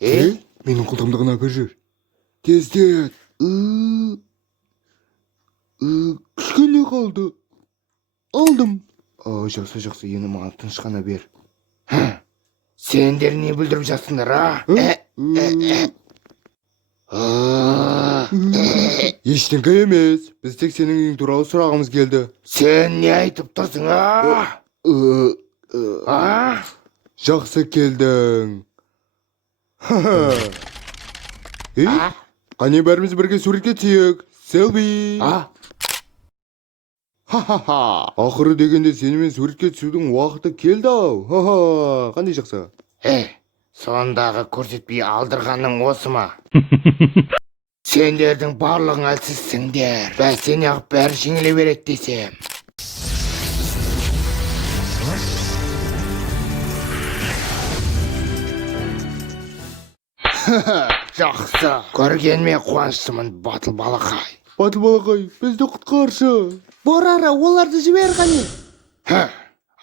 Менің қолтамды ғана бір жер. Тездет. Кішкене қалды. Алдым. Жақсы, енді маған тыныш қана бер. Сендер не бүлдіріп жатсыңдар, Ештеңке емес. Біз тек сенің үйің туралы сұрағымыз келді. Сен не айтып тұрсың, Жақсы келдің. Қане бәріміз бірге суретке түсейік. Селфи. Ақыры дегенде сенімен суретке түсудің уақыты келді-ау. Қандай жақсы. Сондағы көрсетпей алдырғаның осы ма? Сендердің барлығың әлсізсіңдер. Бәсене ақ бәрі жеңіле береді десем. Жақсы. Көргеніме қуаныштымын, батыл балақай. Батыл балақай, бізді құтқаршы. Борара, оларды жібер қане.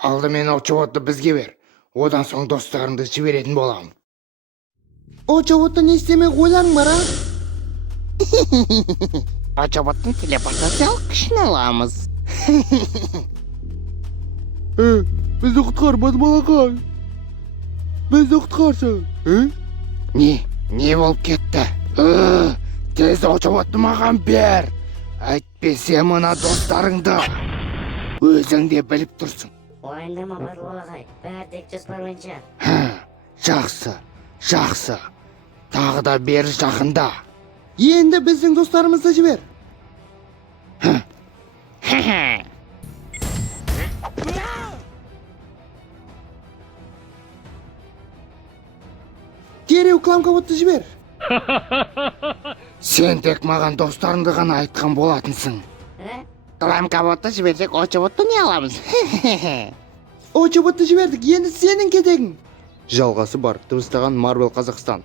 Алдымен Очоботты бізге бер. Одан соң достарыңды жіберетін болам. Очоботты не істемек ойларың бар, Очоботтың телепортациялық күшін аламыз. Бізді құтқар, батыл балақай. Бізді құтқаршы. Не болып кетті? Тез Очоботты маған бер. Әйтпесе мына достарыңды өзің де біліп тұрсың. Уайымдама батыл балақай, бәрі тек жоспар бойынша. Жақсы. Тағы да бер жақында. Енді біздің достарымызды жібер. Дереу Кламкаботты жібер. Сен тек маған достарыңды ғана айтқан болатынсың. Кламкаботты жіберсек Очоботты не аламыз? Очоботты жібердік, енді сенің кетегің. Жалғасы бар. Дыбыстаған Марвел Қазақстан.